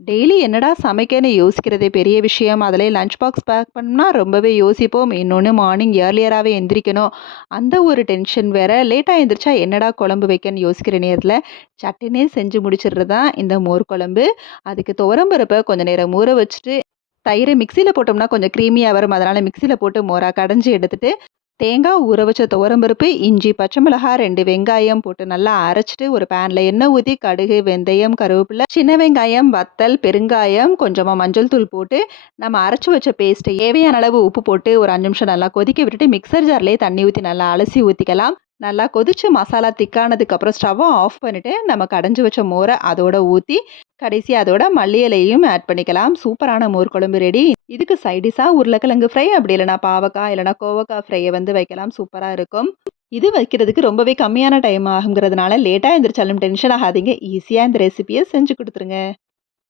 Daily என்னடா சமைக்கன்னு யோசிக்கிறதே பெரிய விஷயம். அதிலயும் லஞ்ச் பாக்ஸ் பேக் பண்ணா ரொம்பவே யோசிப்போம். இன்னொன்னு மார்னிங் ஏர்லியராவே எந்திரிக்கணும். அந்த ஒரு டென்ஷன் வேற. லேட்டா எந்திரிச்சா என்னடா குழம்பு வைக்கன்னு யோசிக்கிற நேரத்தில, சட்டுன்னே செஞ்சு முடிச்சிடுறது தான் இந்த மோர் குழம்பு. அதுக்கு துவரம் பருப்ப கொஞ்ச நேரம் ஊற வச்சுட்டு, தயிர மிக்ஸியில போட்டோம்னா கொஞ்சம் கிரீமியா வரும். அதனால மிக்ஸியில போட்டு மோரா கடைஞ்சு எடுத்துட்டு, தேங்காய், ஊற வச்ச துவரம்பருப்பு, இஞ்சி, பச்சை மிளகாய், 2 வெங்காயம் போட்டு நல்லா அரைச்சுட்டு, ஒரு பேன்ல எண்ணெய் ஊத்தி கடுகு, வெந்தயம், கருவேப்பிலை, சின்ன வெங்காயம், வத்தல், பெருங்காயம், கொஞ்சமா மஞ்சள் தூள் போட்டு, நம்ம அரைச்சு வச்ச பேஸ்ட் தேவையான அளவு உப்பு போட்டு ஒரு 5 நிமிஷம் நல்லா கொதிக்க விட்டுட்டு, மிக்ஸர் ஜார்லயே தண்ணி ஊத்தி நல்லா அலசி ஊத்திக்கலாம். நல்லா கொதிச்சு மசாலா திக்கானதுக்கு அப்புறம் ஸ்டவ்வ ஆஃப் பண்ணிட்டு, நம்ம கடைஞ்சு வச்ச மோர அதோட ஊத்தி, கடைசியா அதோட மல்லி இலையையும் ஆட் பண்ணிக்கலாம். சூப்பரான மோர் குழம்பு ரெடி. இதுக்கு சைட் டிஷ்ஷா உருளைக்கிழங்கு ஃப்ரை, அப்படி இல்லன்னா பாவக்காய், இல்லன்னா கோவக்காய் ஃப்ரைய வந்து வைக்கலாம். சூப்பரா இருக்கும். இது வைக்கிறதுக்கு ரொம்பவே கம்மியான டைம் ஆகுங்கிறதுனால, லேட்டா எந்திரிச்சாலும் டென்ஷன் ஆகாதீங்க. ஈஸியா இந்த ரெசிபிய செஞ்சு குடுத்துருங்க.